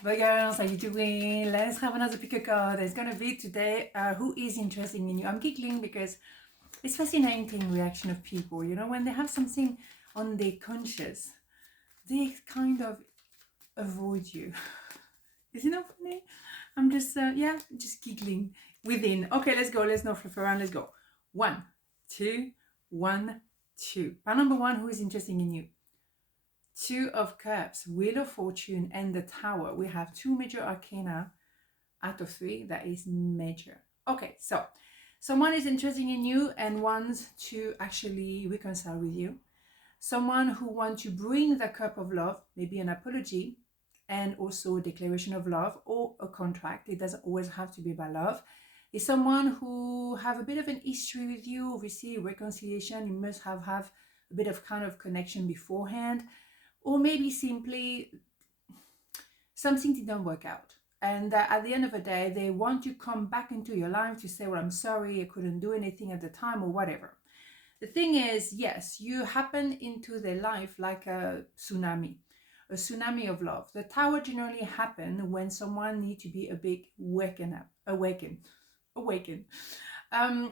But girls, how you doing? Let's have another pick a card. It's gonna be today who is interested in you. I'm giggling because it's fascinating reaction of people. You know, when they have something on their conscious, they kind of avoid you. Isn't that funny? I'm just just giggling within. Okay, let's go. Let's not flip around. Let's go. 1, 2, 1, 2. Pile number 1, who is interested in you? 2 of Cups, Wheel of Fortune, and the Tower. We have 2 major arcana out of 3. That is major. Okay, so someone is interested in you and wants to actually reconcile with you. Someone who wants to bring the cup of love, maybe an apology, and also a declaration of love or a contract. It doesn't always have to be about love. Is someone who have a bit of an history with you, obviously reconciliation. You must have a bit of kind of connection beforehand, or maybe simply something didn't work out. And at the end of the day, they want to come back into your life to say, well, I'm sorry, I couldn't do anything at the time or whatever. The thing is, yes, you happen into their life like a tsunami of love. The tower generally happen when someone needs to be a big awakened.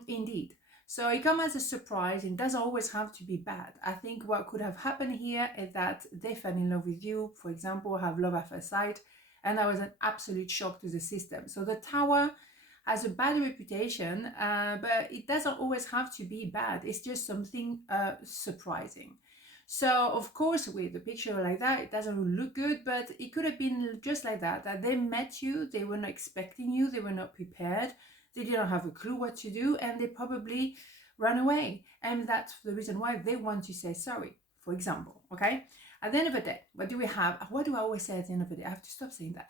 Indeed. So it comes as a surprise. It doesn't always have to be bad. I think what could have happened here is that they fell in love with you, for example, have love at first sight, and that was an absolute shock to the system. So the tower has a bad reputation, but it doesn't always have to be bad. It's just something surprising. So of course, with a picture like that, it doesn't look good, but it could have been just like that, that they met you, they were not expecting you, they were not prepared, they didn't have a clue what to do, and they probably ran away. And that's the reason why they want to say sorry, for example, okay? At the end of the day, what do we have? What do I always say at the end of the day? I have to stop saying that.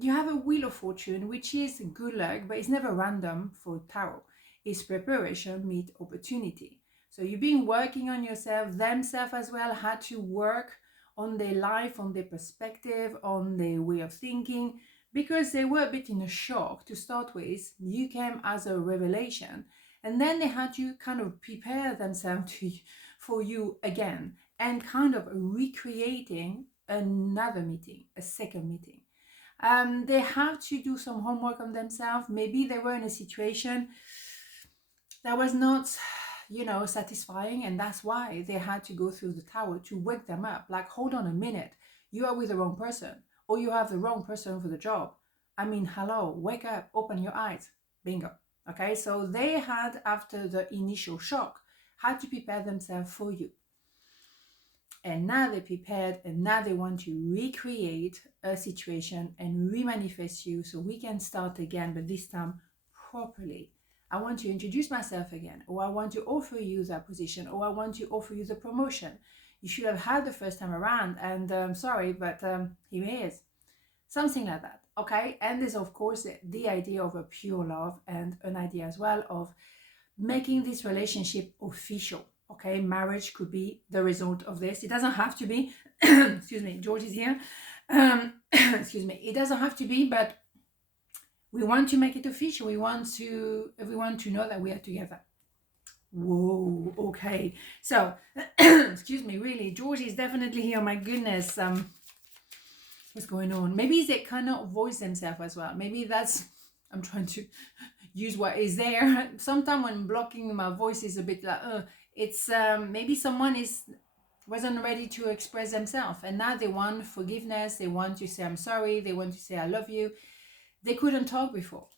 You have a Wheel of Fortune, which is good luck, but it's never random for tarot. It's preparation meet opportunity. So you've been working on yourself, themselves as well, had to work on their life, on their perspective, on their way of thinking, because they were a bit in a shock to start with. You came as a revelation, and then they had to kind of prepare themselves for you again, and kind of recreating another meeting, a second meeting. They have to do some homework on themselves. Maybe they were in a situation that was not, satisfying, and that's why they had to go through the tower to wake them up. Like, hold on a minute, you are with the wrong person, or you have the wrong person for the job. I mean, hello, wake up, open your eyes. Bingo. Okay, so they had, after the initial shock, had to prepare themselves for you. And now they're prepared, and now they want to recreate a situation and remanifest you so we can start again, but this time properly. I want to introduce myself again, or I want to offer you that position, or I want to offer you the promotion you should have had the first time around, and sorry, but here it is. Something like that, okay? And there's, of course, the idea of a pure love, and an idea as well of making this relationship official. Okay, marriage could be the result of this. It doesn't have to be. Excuse me, George is here. Excuse me. It doesn't have to be, but we want to make it official. We want everyone to know that we are together. Whoa. Okay. So, excuse me. Really, George is definitely here. My goodness. What's going on? Maybe they cannot voice themselves as well. Maybe that's. I'm trying to use what is there. Sometimes when blocking my voice is a bit like, it's maybe someone wasn't ready to express themselves, and now they want forgiveness. They want to say I'm sorry. They want to say I love you. They couldn't talk before.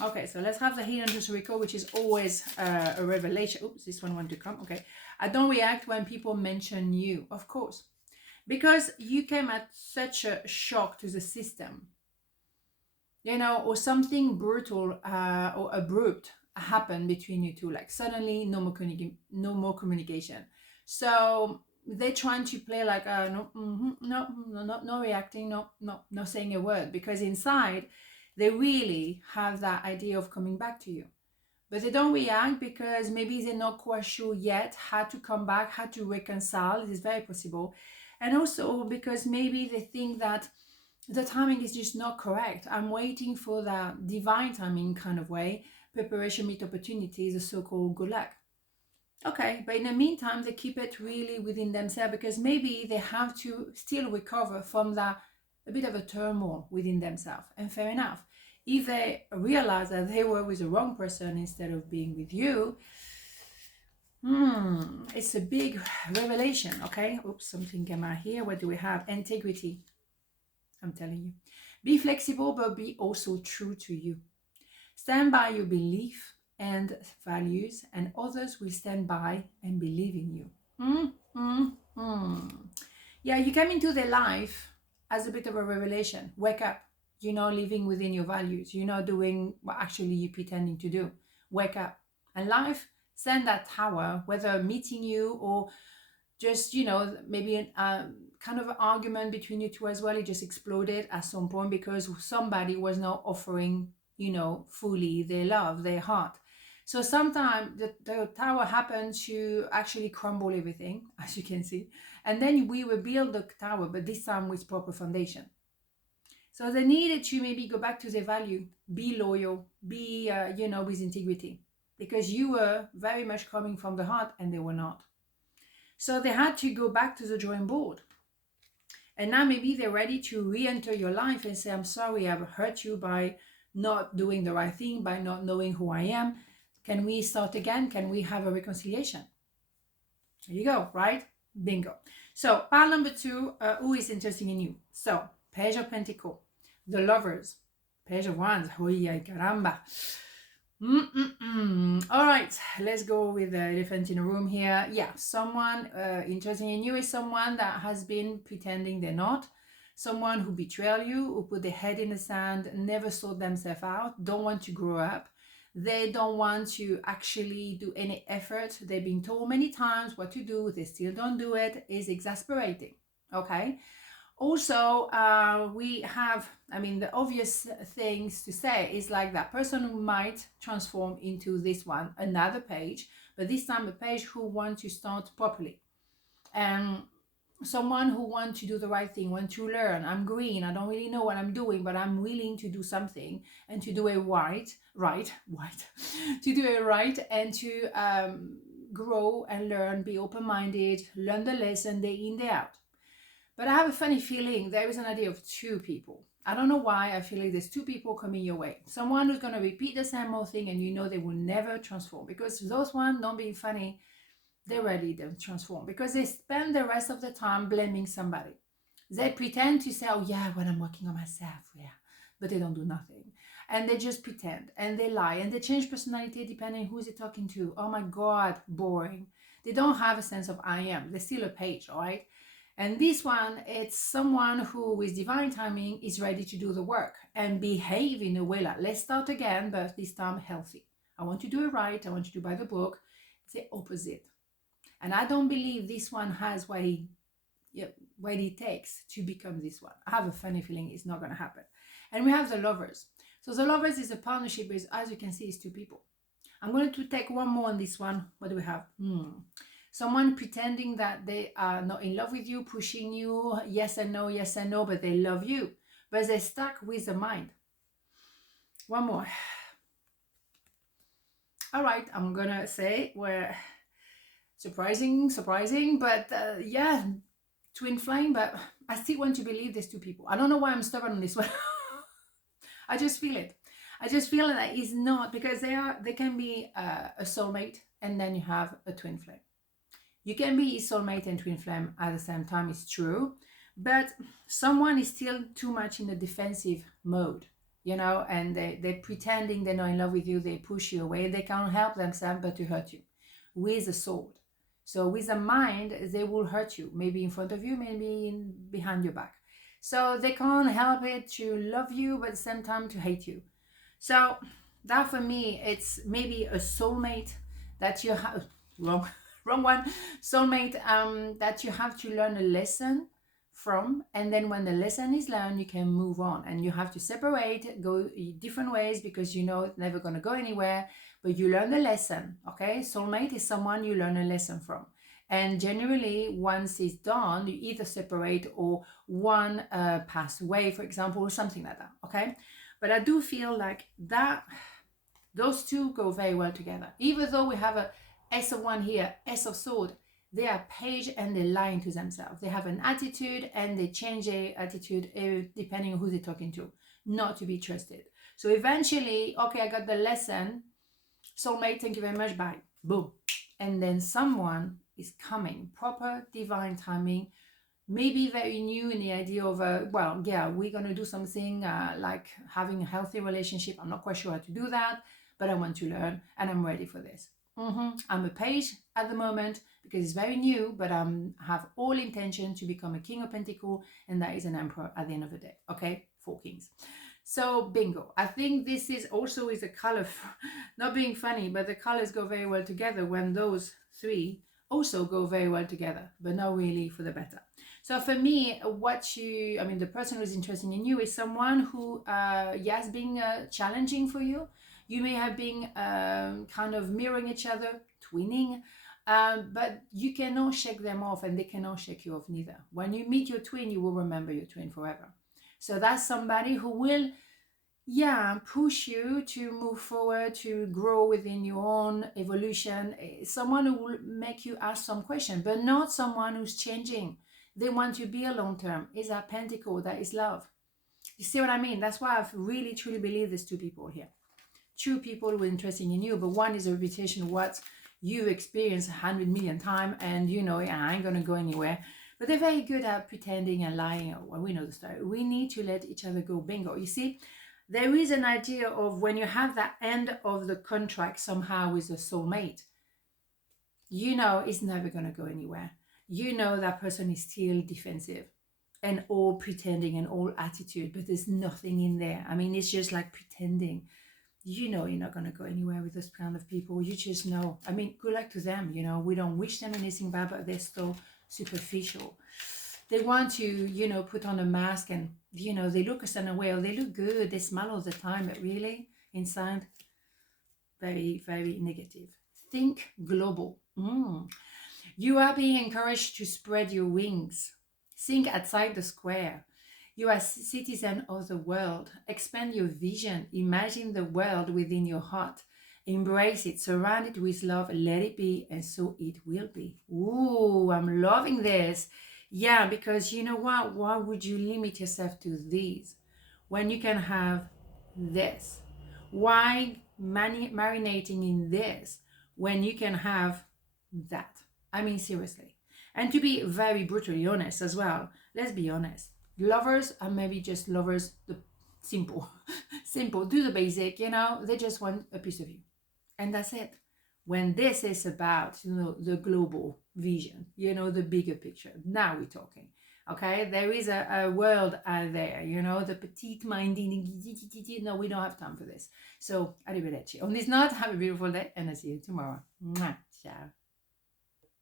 Okay, so let's have the Hidden Truth Recall, which is always a revelation. Oops, this one wanted to come. Okay, I don't react when people mention you, of course, because you came at such a shock to the system, or something brutal or abrupt happened between you two, like suddenly no more communication. So they're trying to play like no reacting, no saying a word, because inside they really have that idea of coming back to you, but they don't react because maybe they're not quite sure yet how to come back, how to reconcile. It is very possible. And also because maybe they think that the timing is just not correct. I'm waiting for that divine timing kind of way. Preparation meet opportunity, the so-called good luck. Okay, but in the meantime, they keep it really within themselves because maybe they have to still recover from that a bit of a turmoil within themselves. And fair enough. If they realize that they were with the wrong person instead of being with you, it's a big revelation, okay? Oops, something came out here. What do we have? Integrity. I'm telling you. Be flexible, but be also true to you. Stand by your belief and values, and others will stand by and believe in you. Yeah, you come into their life as a bit of a revelation. Wake up. You're not living within your values. You're not doing what actually you're pretending to do. Wake up. And life send that tower, whether meeting you or just, maybe a kind of an argument between you two as well. It just exploded at some point because somebody was not offering, fully their love, their heart. So sometimes the tower happened to actually crumble everything, as you can see. And then we rebuild the tower, but this time with proper foundation. So they needed to maybe go back to their value, be loyal, be, with integrity. Because you were very much coming from the heart and they were not. So they had to go back to the drawing board. And now maybe they're ready to re-enter your life and say, I'm sorry, I've hurt you by not doing the right thing, by not knowing who I am. Can we start again? Can we have a reconciliation? There you go, right? Bingo. So pile number 2, who is interested in you? So Page of Pentacles, the Lovers, Page of Wands, oye, caramba. All right, let's go with the elephant in the room here. Yeah, someone interested in you is someone that has been pretending they're not. Someone who betrayed you, who put their head in the sand, never sort themselves out, don't want to grow up. They don't want to actually do any effort. They've been told many times what to do. They still don't do it. It's exasperating. Okay. Also, we have, the obvious things to say is like that person who might transform into this one, another page, but this time a page who wants to start properly. And someone who wants to do the right thing, want to learn. I'm green, I don't really know what I'm doing, but I'm willing to do something and to do it right, to do it right and to grow and learn, be open-minded, learn the lesson day in, day out. But I have a funny feeling there is an idea of 2 people. I don't know why I feel like there's 2 people coming your way. Someone who's going to repeat the same old thing and they will never transform. Because those ones, don't be funny, they're ready to transform. Because they spend the rest of the time blaming somebody. They pretend to say, oh yeah, when I'm working on myself, yeah. But they don't do nothing. And they just pretend. And they lie. And they change personality depending who they're talking to. Oh my God, boring. They don't have a sense of I am. They're still a page, all right? And this one, it's someone who with divine timing is ready to do the work and behave in a way like, let's start again, but this time healthy. I want to do it right. I want to do by the book. It's the opposite. And I don't believe this one has what it takes to become this one. I have a funny feeling it's not going to happen. And we have the Lovers. So the Lovers is a partnership with, as you can see, is 2 people. I'm going to take one more on this one. What do we have? Someone pretending that they are not in love with you, pushing you, yes and no, but they love you. But they're stuck with the mind. One more. All right, I'm going to say we're surprising, but yeah, twin flame, but I still want to believe there's 2 people. I don't know why I'm stubborn on this one. I just feel it. I just feel that it's not, because they can be a soulmate and then you have a twin flame. You can be soulmate and twin flame at the same time, it's true, but someone is still too much in a defensive mode, and they're pretending they're not in love with you, they push you away, they can't help themselves but to hurt you with a sword. So with a mind, they will hurt you, maybe in front of you, maybe behind your back. So they can't help it to love you, but at the same time to hate you. So that for me, it's maybe a soulmate that you have, wrong one, soulmate that you have to learn a lesson from, and then when the lesson is learned, you can move on, and you have to separate, go different ways, because it's never going to go anywhere, but you learn the lesson. Okay, soulmate is someone you learn a lesson from, and generally once it's done, you either separate or one pass away, for example, or something like that. Okay, but I do feel like that those 2 go very well together, even though we have a S of 1 here, S of sword. They are page and they're lying to themselves. They have an attitude and they change their attitude depending on who they're talking to, not to be trusted. So eventually, okay, I got the lesson. Soulmate, thank you very much, bye. Boom. And then someone is coming, proper divine timing, maybe very new in the idea of, well, yeah, we're going to do something like having a healthy relationship. I'm not quite sure how to do that, but I want to learn and I'm ready for this. I'm a page at the moment because it's very new, but I have all intention to become a King of Pentacles, and that is an Emperor at the end of the day. Okay, 4 kings. So bingo. I think this is also is a color, not being funny, but the colors go very well together when those 3 also go very well together, but not really for the better. So for me, the person who's interested in you is someone who, yes, being challenging for you. You may have been kind of mirroring each other, twinning, but you cannot shake them off and they cannot shake you off neither. When you meet your twin, you will remember your twin forever. So that's somebody who will, push you to move forward, to grow within your own evolution. Someone who will make you ask some question, but not someone who's changing. They want to be a long term. Is that pentacle? That is love. You see what I mean? That's why I've really truly believe there's 2 people here. 2 people who are interested in you, but one is a repetition of what you've experienced 100 million times, and I ain't gonna go anywhere. But they're very good at pretending and lying. Well, we know the story. We need to let each other go. Bingo. You see, there is an idea of when you have that end of the contract somehow with a soulmate, it's never going to go anywhere. That person is still defensive and all pretending and all attitude, but there's nothing in there. I mean, it's just like pretending. You're not going to go anywhere with this kind of people. You just know. I mean, good luck to them. We don't wish them anything bad, but they're so superficial. They want to, put on a mask and, they look a certain way or they look good. They smile all the time, but really inside, very, very negative. Think global. You are being encouraged to spread your wings. Think outside the square. You are a citizen of the world. Expand your vision. Imagine the world within your heart. Embrace it. Surround it with love. Let it be, and so it will be. Ooh, I'm loving this. Yeah, because you know what? Why would you limit yourself to these when you can have this? Why marinating in this when you can have that? I mean, seriously. And to be very brutally honest as well, let's be honest. Lovers are maybe just lovers, the simple, do the basic, they just want a piece of you. And that's it. When this is about, the global vision, the bigger picture, now we're talking. Okay, there is a world out there, the petite minding. No, we don't have time for this. So, arrivederci. On this note, have a beautiful day, and I'll see you tomorrow. Mwah. Ciao.